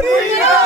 Freedom!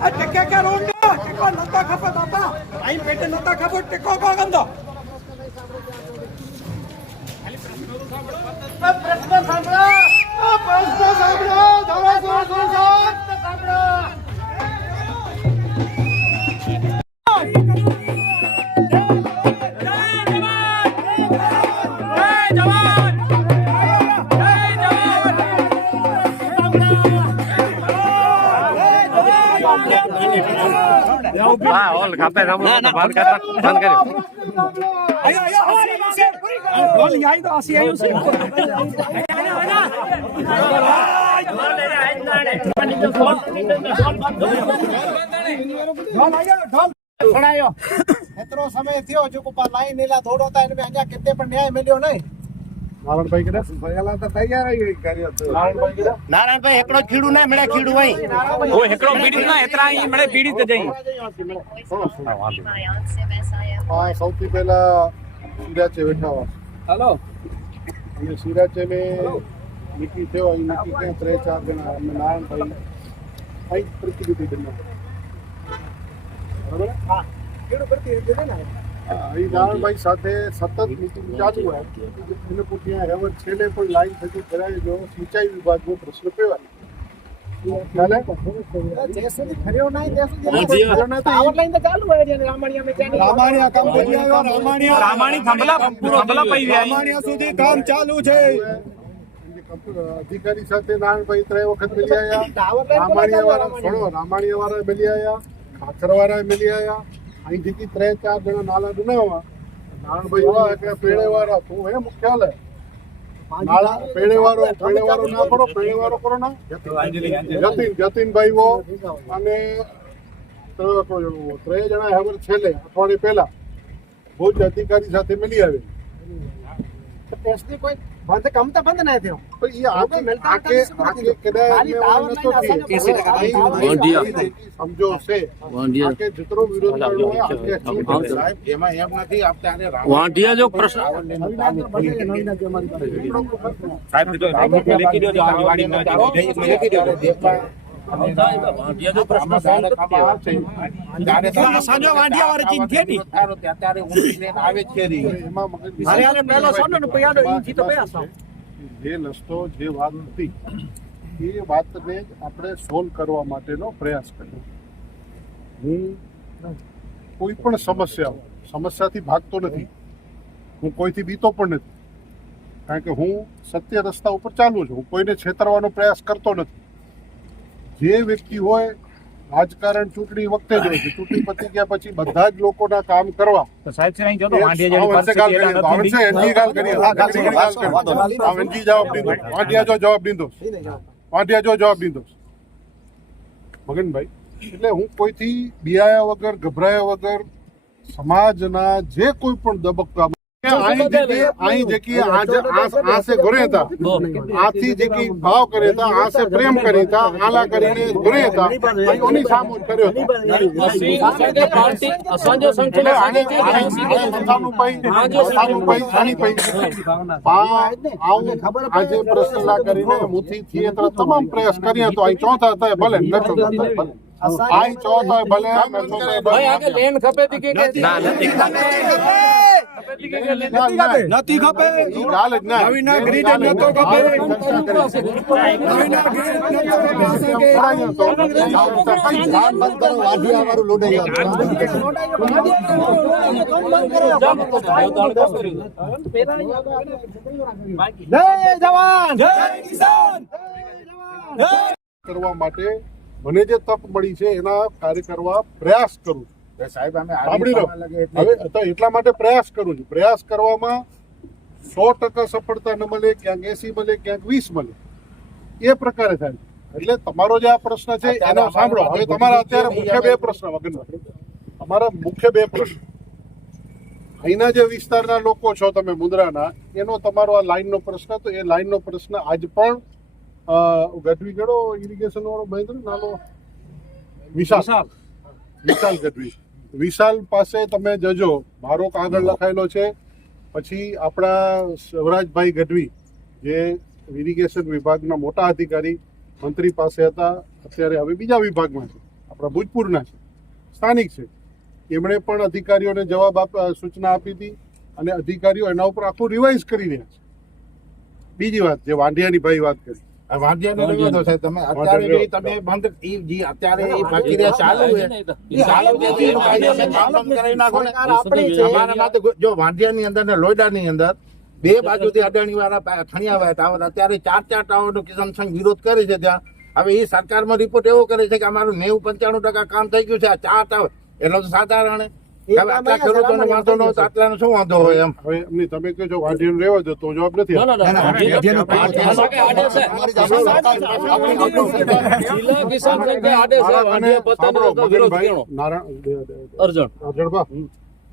છીએ. આ ટેકે કે રોંડો ટેકો નતા ખપે બાપા આઈ પેટે નતા ખપે ટેકો કો ગંદો પ્રશ્ન સાંભળો પ્રશ્ન સાંભળો ધોળા ધોળા સાંભળો તો આસી આયો તો ઢોલ આયો ઢોલ સડાયો. એટલો સમય થયો જો લાઈન એલા થોડો હતા એને અહીંયા કેતે પણ ન્યાય મળ્યો નહીં. નારાયણભાઈ કીધા ભયેલા તો તૈયાર આવી કાર્ય નારાયણભાઈ કીધા નારાયણભાઈ એકડો ખીડું ના મળ્યા ખીડું અહીં. ઓ એકડો પીડિત ના એતરા અહીં મળે પીડિત જઈ. હા સૌથી પહેલા સિરાચે બેઠા હોય હલો. અને સિરાચે મેં નીકી થયો અહીં નીકી ક્યાં ત્રણ ચાર જણા. અને નારાયણભાઈ અહીં પ્રતિનિધિ બન્યા. બરાબર? હા. ખીડું કરતી દીધું ને હા, અહીં નારાયણભાઈ સાથે સતત મીટિંગ ચાલુ હોય એને પૂછ્યા હવે છેલ્લે પણ લાઈન થતી કરાવી જો સિંચાઈ વિભાગનો પ્રશ્ન કહેવાય ખ્યાલ હે? જે સુધી ફર્યો નહીં ત્યાં સુધી ફર્યો નહીં તો પાવર લાઈન તો ચાલુ હોય છે અને રામાણીયા મેં ત્યાંની- રામાણીયા કામ કરી આવ્યો રામાણીયા રામાણી થંભલા થંભલા પઈ ગયા રામાણીયા સુધી કામ ચાલુ છે અધિકારી સાથે નારાયણભાઈ ત્રણ વખત મિલી આવ્યા ટાવર લાઈન રામાણીયા ચાલુ વાળા રામાણીયા. છોડો રામાણીયા વાળા મિલી આવ્યા ખાખર વાળા મિલી આવ્યા અહીંથી ત્રણ ચાર જણા નાલા બનાવવા. નારાયણભાઈ એવા કે પેડે વાળા તું હે મુખ્યાલય નાળા પેળેવાળો ના કરો પેડે કરો ના. જતીન જતીનભાઈ વો અને ત્રણ જણા હવે છેલ્લે, અઠવાડિયે પહેલા. ભુજ અધિકારી સાથે મળી આવે ટેસ્ટની કોઈ બંધ કામ તો બંધ નહીં થયો પણ એ આગે મેલતા મેં અસરથી. ખાલી ટાવર વાંઢિયા. લાઈન સમજો છે વાંડિયા કે જતરો વિરોધ કરવો સાહેબ એમાં એમ નથી આપણે આને વાંઢિયા જો પ્રશ્ન સાહેબ તો લખી દો આ દિવાળી ના લખી દો આવે જ વાત એ વાતને આપણે સોલ્વ કરવા માટેનો પ્રયાસ કર્યો હું કોઈ પણ સમસ્યા સમસ્યાથી ભાગતો નથી હું કોઈથી બીતો પણ નથી કારણ કે હું સત્ય રસ્તા ઉપર ચાલુ છું હું કોઈને છેતરવાનો પ્રયાસ કરતો નથી. જે વ્યક્તિ હોય રાજકારણ ચૂંટણી વખતે જ હોય છે. ચૂંટણી પતી ગયા પછી બધા જ લોકોના કામ કરવા. સાહેબ જવાબ દીધો. વાંઢિયા જો જવાબ દીધો. વાંઢિયા જો જવાબ દીધો. મગનભાઈ એટલે હું કોઈથી બિયાયા વગર ગભરાયા વગર સમાજના જે કોઈ પણ દબક્કામાં અહીં જેકી અહીં જેકી આજ આસે ઘરે હતા. આથી જેકી ભાવ કરે હતા આસે પ્રેમ કરે હતા આલા કરીને હતા. ઓની સામો આને પા- આવું આજે પ્રશ્ન કરીને મુથી થિયેટર તમામ પ્રયાસ કર્યા તો અહીં ચોથા હતા ભલે ચોથા ભલે. આઈ ચો ભલે ન ચો લેન ખપે કે ના નથી નથી ખપે નવીના ગ્રીડ નતો ખપે કરવા માટે મને જે તક મળી છે એના કાર્ય કરવા પ્રયાસ કરું છું. સાહેબ અમે સાંભળી લો. હવે તો એટલા માટે પ્રયાસ કરું છું. પ્રયાસ કરવામાં સો ટકા સફળતા ન મળે ક્યાંક એસી મળે ક્યાંક વીસ મળે. એ પ્રકારે થાય એટલે તમારો જે આ પ્રશ્ન છે એનો સાંભળો. હવે તમારા અત્યારે મુખ્ય બે પ્રશ્ન વગરના અમારા મુખ્ય બે પ્રશ્ન. અહીંના જે વિસ્તારના લોકો છો તમે મુંદ્રાના એનો તમારો આ લાઈનનો પ્રશ્ન તો એ લાઈનનો પ્રશ્ન આજ પણ ગઢવી ગળો ઇરિગેશન વાળો મહેન્દ્ર નાનો? વિશાલ. વિશાલ ગઢવી. વિશાલ પાસે તમે જજો. મારો કાગળ લખાયેલો છે. પછી આપણા શિવરાજભાઈ ગઢવી જે ઇરિગેશન વિભાગના મોટા અધિકારી મંત્રી પાસે હતા. અત્યારે હવે બીજા વિભાગમાં છે. આપણા ભૂજપુરના છે. સ્થાનિક છે. એમણે પણ અધિકારીઓને જવાબ આપ સૂચના આપી હતી અને અધિકારીઓ એના ઉપર આખું રિવાઇઝ કરી રહ્યા છે. બીજી વાત જે વાંઢિયાની ભાઈ વાત કરી. વાંધ્યાને લેવા દો સાહેબ તમે અત્યારે તમે બંધ ઈ જી અત્યારે ઈ પ્રક્રિયા ચાલુ છે. ચાલુ છે તો. એનું કાયદેસર કામ કરાવી નાખો ને. અમારા માટે જો વાંઢિયાની અંદર ને લોયડાની અંદર બે બાજુથી અદાણી વાળા ઠણિયા ટાવર અત્યારે ચાર ચાર ટાવરનો કિસાન સંઘ વિરોધ કરે છે ત્યાં. હવે એ સરકારમાં રિપોર્ટ એવો કરે છે કે અમારું નેવું પંચાણું ટકા કામ થઈ ગયું છે. આ ચાર ટાવર. એટલે તો સાધારણ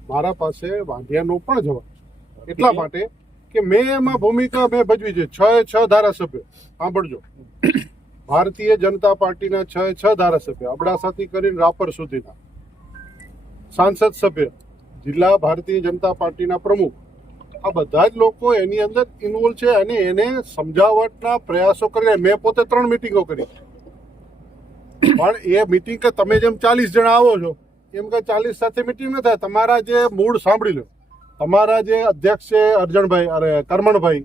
મારા પાસે વાંધિયાનો પણ જવાબ એટલા માટે કે મેં એમાં ભૂમિકા મેં ભજવી છે છ છ ધારાસભ્ય સાંભળજો ભારતીય જનતા પાર્ટીના છ છ ધારાસભ્ય અબડાસાથી કરીને રાપર સુધીના સાંસદ સભ્ય જિલ્લા ભારતીય જનતા પાર્ટીના પ્રમુખ. આ બધા જ લોકો એની અંદર ઇન્વોલ્વ છે અને એને સમજાવટના પ્રયાસો કરીને મેં પોતે ત્રણ મિટિંગો કરી. પણ એ મિટિંગ કે તમે જેમ ચાલીસ જણા આવો છો એમ કે ચાલીસ સાથે મિટિંગ ન થાય. તમારા જે મૂળ સાંભળી લો તમારા જે અધ્યક્ષ છે અર્જણભાઈ અરે કરમણભાઈ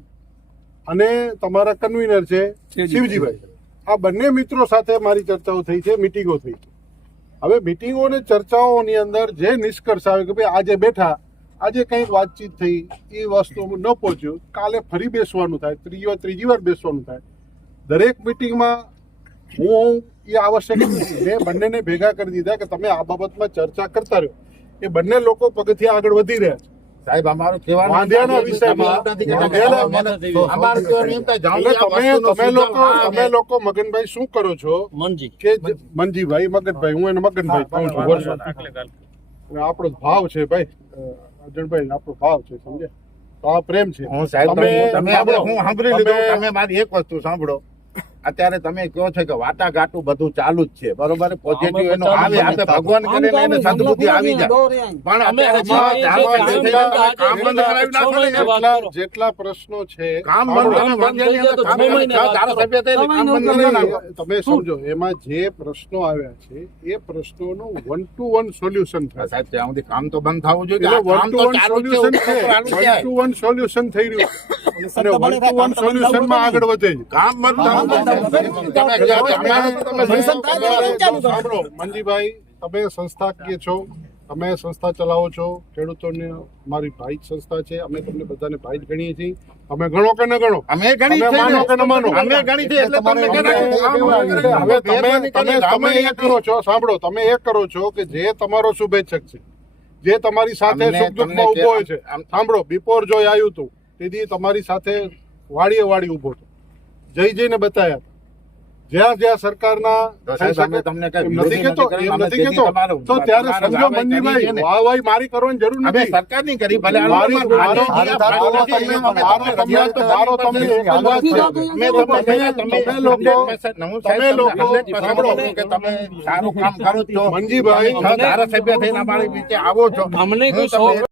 અને તમારા કન્વીનર છે શિવજીભાઈ. આ બંને મિત્રો સાથે મારી ચર્ચાઓ થઈ છે મિટિંગો થઈ છે. હવે મિટિંગો અને ચર્ચાઓની અંદર જે નિષ્કર્ષ આવે કે ભાઈ આજે બેઠા, આજે કંઈક વાતચીત થઈ, એ વસ્તુ ન પહોંચ્યું, કાલે ફરી બેસવાનું થાય, ત્રીજી વાર ત્રીજી વાર બેસવાનું થાય. દરેક મિટિંગમાં હું એ આવશ્યક મેં બંનેને ભેગા કરી દીધા કે તમે આ બાબતમાં ચર્ચા કરતા રહ્યો. એ બંને લોકો પગથિયા આગળ વધી રહ્યા છે. સાહેબ અમારું કહેવાનું વાંધ્યાના વિષયમાં નથી કે વાંધ્યાના- અમારું કહેવાનું તમે તમે લોકો તમે લોકો મગનભાઈ શું કરો છો? મનજી. કે મનજીભાઈ મગનભાઈ હું એને મગનભાઈ કહું છું વર્ષો આપણો ભાવ છે ભાઈ. અજણભાઈ આપણો ભાવ છે સમજે તો આ પ્રેમ છે. હું સાહેબ તમે તમે તમે આપણે હું સાંભળી લીધું. તમે મારી એક વસ્તુ સાંભળો. અત્યારે તમે કહો છો કે વાટાઘાટું બધું ચાલુ જ છે. બરોબર? પોઝિટિવ એનો આવે આપણે ભગવાન કરે ને એને સદબુદ્ધિ આવી જાય. પણ અત્યારે જેટલા જેટલા પ્રશ્નો છે કામ બંધ તમે વાંધ્યાની અંદર કામ બંધ કરાવો, ધારાસભ્ય થઈને કામ બંધ કરી નાખો. તમે સમજો એમાં જે પ્રશ્નો આવ્યા છે એ પ્રશ્નોનું વન ટુ વન સોલ્યુશન થાય. સાહેબ ત્યાં સુધી કામ તો બંધ થવું જોઈએ. વન ટુ વન સોલ્યુશન છે વન ટુ વન સોલ્યુશન થઈ રહ્યું. અને વન ટુ વન સોલ્યુશનમાં આગળ વધે. કામ બંધ થવું તમે તમે સાંભળો. તમે સંસ્થાકીય છો. તમે સંસ્થા ચલાવો છો. ખેડૂતોને મારી ભાઈ જ સંસ્થા છે. અમે તમને બધાને ભાઈ જ ગણીએ છીએ. અમે ગણો કે ન ગણો? અમે ગણી છે. માનો કે ન માનો? અમે ગણી છે. એટલે તમને હવે તમે તમે તમે એ કરો છો. સાંભળો. તમે એ કરો છો કે જે તમારો શુભેચ્છક છે. જે તમારી સાથે સુખ દુઃખમાં હોય છે. સાંભળો. બિફોર જોઈ આવ્યું હતું તેથી તમારી સાથે વાડીએ વાડી ઊભો હતો જઈ જઈને બતાયા હતા. જ્યાં જ્યાં સરકારના નથી કેતો નથી તમારું- તો ત્યારે સમજો વાહવાહી મનજીભાઈ વાહવાહી મારી કરવાની જરૂર નથી. સરકારની કરી ભલે મારી- મારો- મારો તમને- તમે- તમે તમે લોકો- તમે લોકો- સાંભળો. કે તમે સારું કામ કરો છો. મનજીભાઈ- ધારાસભ્ય થઈને અમારી રીતે આવો છો. અમને કોઈ